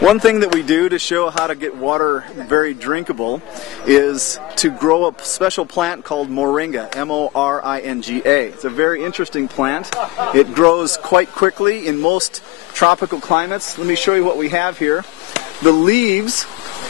One thing that we do to show how to get water very drinkable is to grow a special plant called Moringa, M-O-R-I-N-G-A. It's a very interesting plant. It grows quite quickly in most tropical climates. Let me show you what we have here. The leaves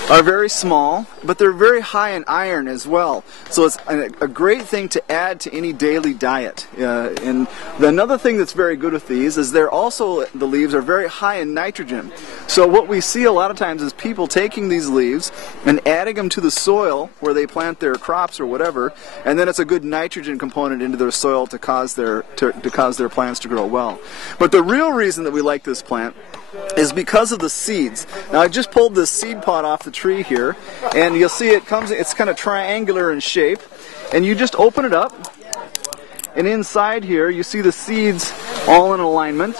are very small, but they're very high in iron as well. So it's a great thing to add to any daily diet. And another thing that's very good with these is the leaves are very high in nitrogen. So what we see a lot of times is people taking these leaves and adding them to the soil where they plant their crops or whatever, and then it's a good nitrogen component into their soil to cause their plants to grow well. But the real reason that we like this plant is because of the seeds. Now I just pulled this seed pod off the tree here, and you'll see it's kind of triangular in shape, and you just open it up, and inside here you see the seeds all in alignment.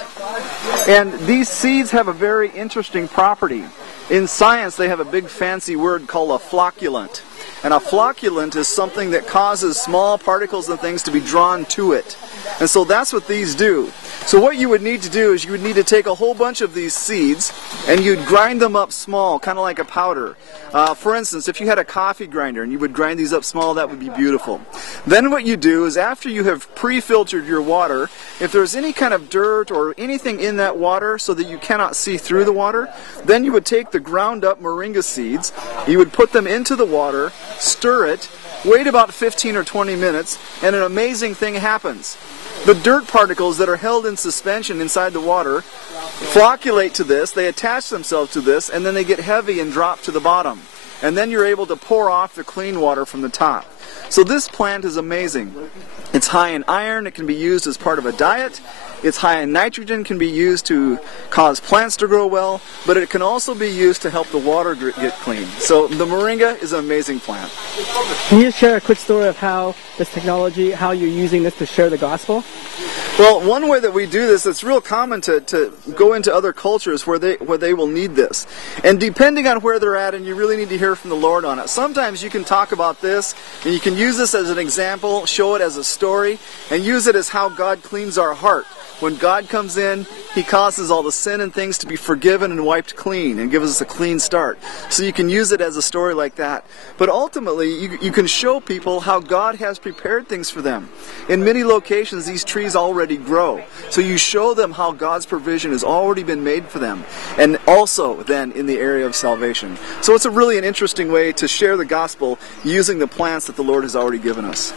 And these seeds have a very interesting property. In science they have a big fancy word called a flocculant. And a flocculant is something that causes small particles and things to be drawn to it. And so that's what these do. So what you would need to do is you would need to take a whole bunch of these seeds and you'd grind them up small, kind of like a powder. For instance, if you had a coffee grinder and you would grind these up small, that would be beautiful. Then what you do is after you have pre-filtered your water, if there's any kind of dirt or anything in that water so that you cannot see through the water, then you would take the ground up moringa seeds, you would put them into the water, stir it, wait about 15 or 20 minutes, and an amazing thing happens. The dirt particles that are held in suspension inside the water flocculate to this, they attach themselves to this, and then they get heavy and drop to the bottom. And then you're able to pour off the clean water from the top. So this plant is amazing. It's high in iron, it can be used as part of a diet. It's high in nitrogen, can be used to cause plants to grow well, but it can also be used to help the water get clean. So the moringa is an amazing plant. Can you just share a quick story of how this technology, how you're using this to share the gospel? Well, one way that we do this, it's real common to go into other cultures where they will need this. And depending on where they're at, and you really need to hear from the Lord on it. Sometimes you can talk about this, and you can use this as an example, show it as a story, and use it as how God cleans our heart. When God comes in, He causes all the sin and things to be forgiven and wiped clean and gives us a clean start. So you can use it as a story like that. But ultimately, you can show people how God has prepared things for them. In many locations, these trees already grow. So you show them how God's provision has already been made for them. And also then in the area of salvation. So it's really an interesting way to share the gospel using the plants that the Lord has already given us.